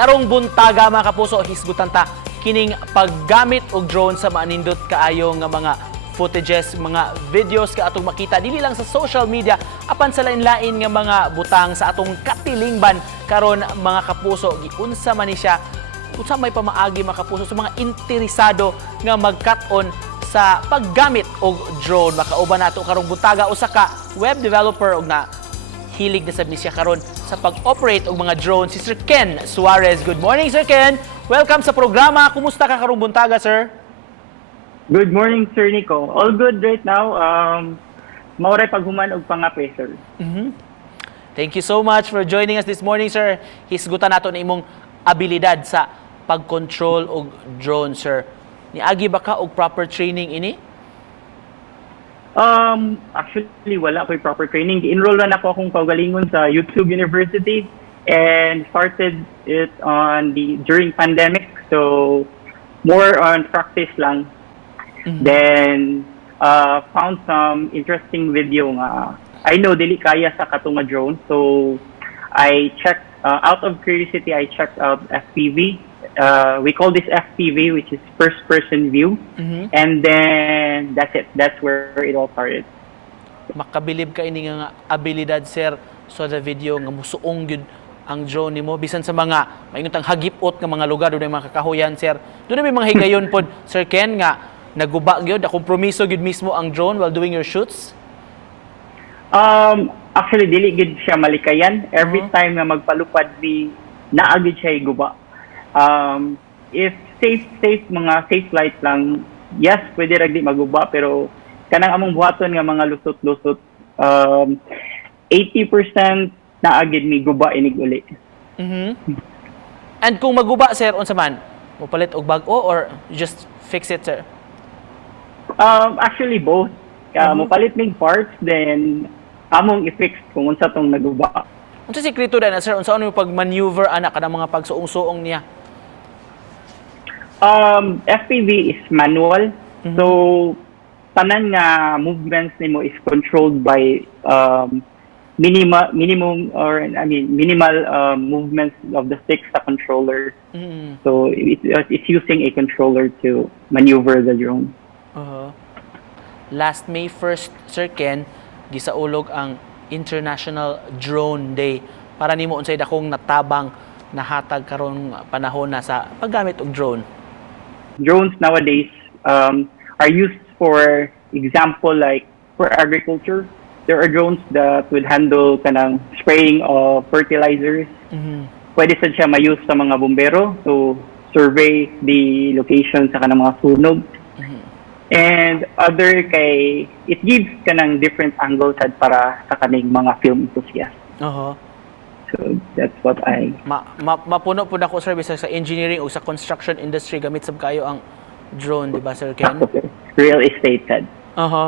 Karong buntaga mga kapuso, hisgutan ta kining paggamit og drone sa maanindot kaayo nga mga footages, mga videos ka atong makita dili lang sa social media apan sa lain-lain nga mga butang sa atong katilingban karon mga kapuso. Giunsa man ni siya, unsa may pamaagi mga kapuso sa mga interesado nga magkat-on sa paggamit og drone. Makauban nato karong buntaga usa ka web developer og na hilig na sabni siya karon sa pag-operate og mga drone, si Sir Ken Suarez. Good morning, Sir Ken. Welcome sa programa. Kumusta ka karong buntaga, sir? Good morning, Sir Nico. All good right now. Mauray paghuman og pangape, sir. Thank you so much for joining us this morning, sir. Hisgutan nato na imong abilidad sa pag-control og drone, sir. Niagi ba ka og proper training ini? Actually, wala ko'y proper training. Enroll na ako akong kaugalingon sa YouTube University and started it during pandemic. So, more on practice lang. Then, found some interesting video nga. I know, dili kaya sa katunga drone. So, I checked, out of curiosity, I checked out FPV. We call this FPV, which is first-person view. And then, that's it. That's where it all started. Makabilib ka ini nga abilidad, sir, so the video nga musuong gyud ang drone nimo bisan sa mga maingutang hagipot nga mga lugar dunay mga kakahuyan, sir. Dunay may mga higayon pod, Sir Ken, nga naguba gyud, na kompromiso gyud mismo ang drone while doing your shoots? Actually, dili gid siya malikayan. Every time nga magpalupad naagid siya guba. If safe mga safe flight lang, yes, pwede ra di maguba, pero kanang among buhaton nga mga lusot-lusot, 80% naagid mi guba inig uli. And kung maguba, sir, unsa man? Mupalit og bag-o or just fix it, sir? Actually both. Mupalit mig parts, then among i-fix kung unsa tong naguba. Unsa sikreto na, sir? Unsa ano yung pag-maneuver ana kanang mga pagsuong-suong niya? FPV is manual. So, tanan nga movements nimo is controlled by minimal movements of the stick sa controller. So, it's using a controller to maneuver the drone. Last May 1st, Sir Ken, gisaulog ang International Drone Day. Para nimo unsay dakong natabang nahatag karon panahon na sa paggamit og drone? Drones nowadays are used for example like for agriculture. There are drones that would handle kanang spraying of fertilizers. Pwede sad siya ma-use sa mga bumbero to survey the location sa kanang mga sunog. And other kay it gives kanang different angles sad para sa kaning mga film enthusiasts. So that's what I... Mapuno po na ko, sir, bisa sa engineering o sa construction industry, gamit sab kayo ang drone, di ba, Sir Ken? Real estate said.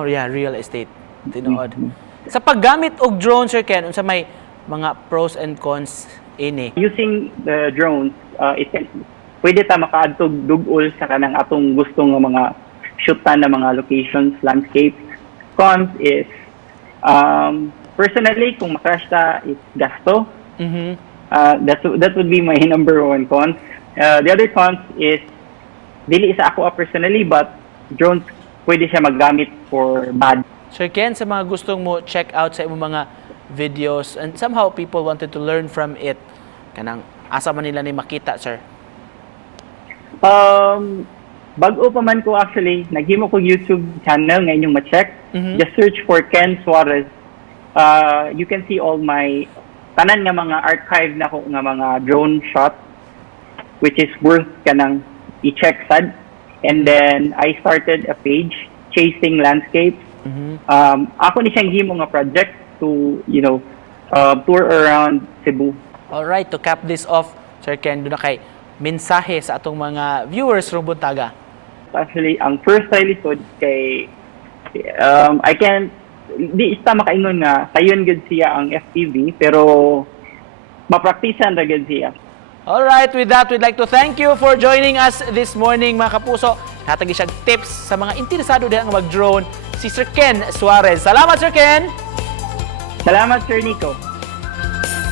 Yeah, real estate. Tinood. Sa paggamit og drone, Sir Ken, unsa may mga pros and cons ini? Using the drones, pwede ta makaadtog dugol sa kanang atong gustong nga mga shootan na mga locations, landscapes. Cons is, personally, kung makarash ta, it's gasto. That would be my number one cons. The other cons is dili isa ako personally, but drones pwede siya maggamit for bad. Sir Ken, sa mga gustong mo check out sa imong mga videos and somehow people wanted to learn from it, kanang asa man nila ni makita, sir? Bago pa man ko actually, naghimo ko YouTube channel nga inyong ma-check. Just search for Ken Suarez. You can see all my tanan nga mga archive na ko nga mga drone shots, which is worth kanang i-check sad. And then I started a page, Chasing Landscapes. Ako ni siyang himo nga project to tour around Cebu. All right, to cap this off, Sir Ken, doon na kay mensahe sa atong mga viewers rong buntaga. Actually, ang first I lisod kay I can't di ista makaingon nga sayon gud siya ang FPV, pero mapraktisan ra gud siya. All right, with that, we'd like to thank you for joining us this morning, mga kapuso. Hatagi siyang tips sa mga interesado din ang mag-drone, si Sir Ken Suarez. Salamat, Sir Ken! Salamat, Sir Nico.